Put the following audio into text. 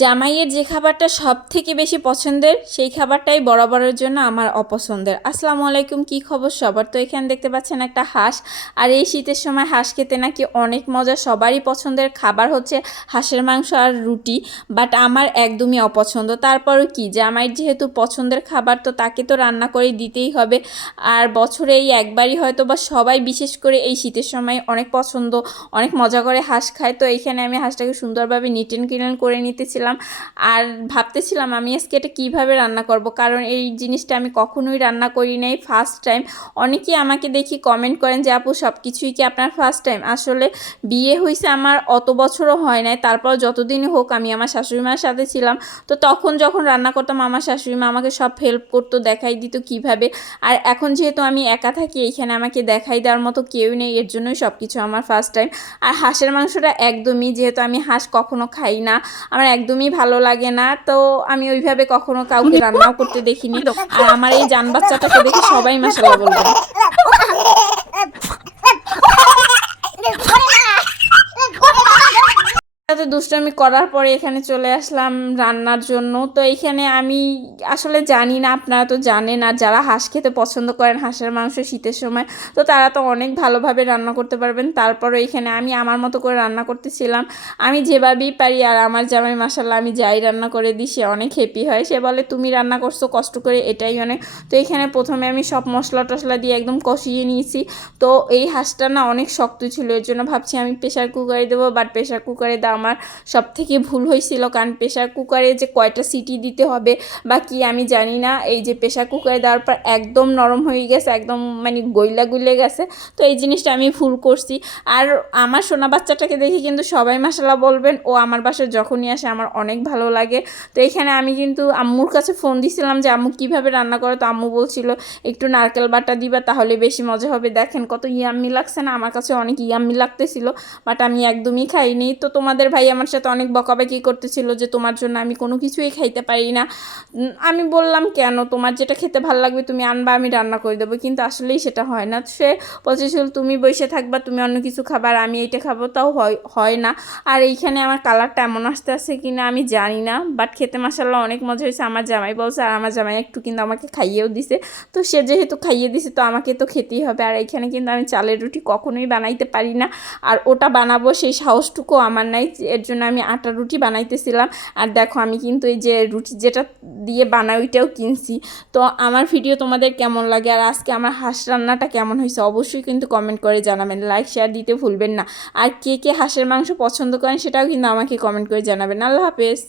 জামাইয়ের যে খাবারটা সবথেকে বেশি পছন্দের সেই খাবারটাই বরাবরের জন্য আমার অপছন্দের। আসসালামু আলাইকুম, কি খবর সবার? তো এখানে দেখতে পাচ্ছেন একটা হাঁস, আর এই শীতের সময় হাঁস খেতে নাকি অনেক মজা। সবারই পছন্দের খাবার হচ্ছে হাঁসের মাংস আর রুটি, বাট আমার একদমই অপছন্দ। তারপরও কি, জামাইয়ের যেহেতু পছন্দের খাবার তো তাকে তো রান্না করে দিতেই হবে। আর বছরে এই একবারই হয়তো বা সবাই, বিশেষ করে এই শীতের সময় অনেক পছন্দ, অনেক মজা করে হাঁস খায়। তো এইখানে আমি হাঁসটাকে সুন্দরভাবে নিট অ্যান্ড ক্লিন করে নিতেছিলাম আর ভাবতেছিলাম আমি আজকে এটা কীভাবে রান্না করব, কারণ এই জিনিসটা আমি কখনোই রান্না করি নাই, ফার্স্ট টাইম। অনেকেই আমাকে দেখি কমেন্ট করেন যে আপু সব কিছুই কি আপনার ফার্স্ট টাইম? আসলে বিয়ে হয়েছে আমার অত বছরও হয় নাই, তারপর যতদিনই হোক আমি আমার শাশুড়ি মার সাথে ছিলাম। তো তখন যখন রান্না করতাম আমার শাশুড়ি মা আমাকে সব হেল্প করতো, দেখাই দিত কীভাবে। আর এখন যেহেতু আমি একা থাকি, এইখানে আমাকে দেখাই দেওয়ার মতো কেউ নেই, এর জন্যই সব কিছু আমার ফার্স্ট টাইম। আর হাঁসের মাংসটা একদমই, যেহেতু আমি হাঁস কখনো খাই না, আমার একদমই ভালো লাগে না, তো আমি ওইভাবে কখনো কাউকে রান্নাও করতে দেখিনি। আর আমার এই জান বাচ্চাটাকে দেখে সবাই মাশাআল্লাহ বলবেন। তো দুষ্টামি করার পরে এখানে চলে আসলাম রান্নার জন্য। তো এইখানে আমি আসলে জানি না, আপনারা তো জানেন, আর যারা হাঁস খেতে পছন্দ করেন হাঁসের মাংস শীতের সময়, তো তারা তো অনেক ভালোভাবে রান্না করতে পারবেন। তারপরে এখানে আমি আমার মতো করে রান্না করতেছিলাম, আমি যেভাবেই পারি। আর আমার জামাই মাশাআল্লাহ, আমি যাই রান্না করে দিই সে অনেক হ্যাপি হয়, সে বলে তুমি রান্না করছো কষ্ট করে, এটাই অনেক। তো এখানে প্রথমে আমি সব মশলা টশলা দিয়ে একদম কষিয়ে নিয়েছি। তো এই হাঁসটা না অনেক শক্ত ছিল, এর জন্য ভাবছি আমি প্রেশার কুকারে দেবো, বাট প্রেশার কুকারে দেওয়া আমার সব থেকে ভুল হয়েছিল, কারণ প্রেশার কুকারে যে কয়টা সিটি দিতে হবে বা কি আমি জানি না। এই যে প্রেশার কুকারে দেওয়ার পর একদম নরম হয়ে গেছে, একদম মানে গইলা গুলে গেছে। তো এই জিনিসটা আমি ভুল করছি। আর আমার সোনা বাচ্চাটাকে দেখে কিন্তু সবাই মাশাআল্লাহ বলবেন, ও আমার বাসায় যখনই আসে আমার অনেক ভালো লাগে। তো এখানে আমি কিন্তু আম্মুর কাছে ফোন দিছিলাম যে আম্মু কীভাবে রান্না করে, তো আম্মু বলছিল একটু নারকেল বাটা দিবা তাহলে বেশি মজা হবে। দেখেন কত ইয়াম্মি লাগছে না, আমার কাছে অনেক ইয়াম্মি লাগতেছিল, বাট আমি একদমই খাইনি। তো তোমাদের ভাই আমার সাথে অনেক বকাবকি করতেছিল যে তোমার জন্য আমি কোনো কিছুই খাইতে পারি না। আমি বললাম কেন, তোমার যেটা খেতে ভালো লাগবে তুমি আনবা, আমি রান্না করে দেবো, কিন্তু আসলেই সেটা হয় না। সে বলতেছিল তুমি বসে থাকবা, তুমি অন্য কিছু খাবার, আমি এইটা খাবো, তাও হয় না। আর এইখানে আমার কালারটা এমন আসতে কিনা আমি জানি না, বাট খেতে মাশাআল্লাহ অনেক মজা হয়েছে। আমার জামাই বলছে, আর আমার জামাই একটু কিন্তু আমাকে খাইয়েও দিছে। তো সে যেহেতু খাইয়ে দিছে তো আমাকে তো খেতেই হবে। আর এইখানে কিন্তু আমি চালের রুটি কখনোই বানাইতে পারি না, আর ওটা বানাবো সেই সাহসটুকু আমার নাই, এর জন্য আমি আটার রুটি বানাইতেছিলাম। আর দেখো আমি কিন্তু এই যে রুটি যেটা দিয়ে বানাই ওইটাও কিনছি। তো আমার ভিডিও তোমাদের কেমন লাগে, আর আজকে আমার হাঁস রান্নাটা কেমন হয়েছে অবশ্যই কিন্তু কমেন্ট করে জানাবেন, লাইক শেয়ার দিতে ভুলবেন না। আর কে কে হাঁসের মাংস পছন্দ করেন সেটাও কিন্তু আমাকে কমেন্ট করে জানাবেন। আল্লাহ হাফেজ।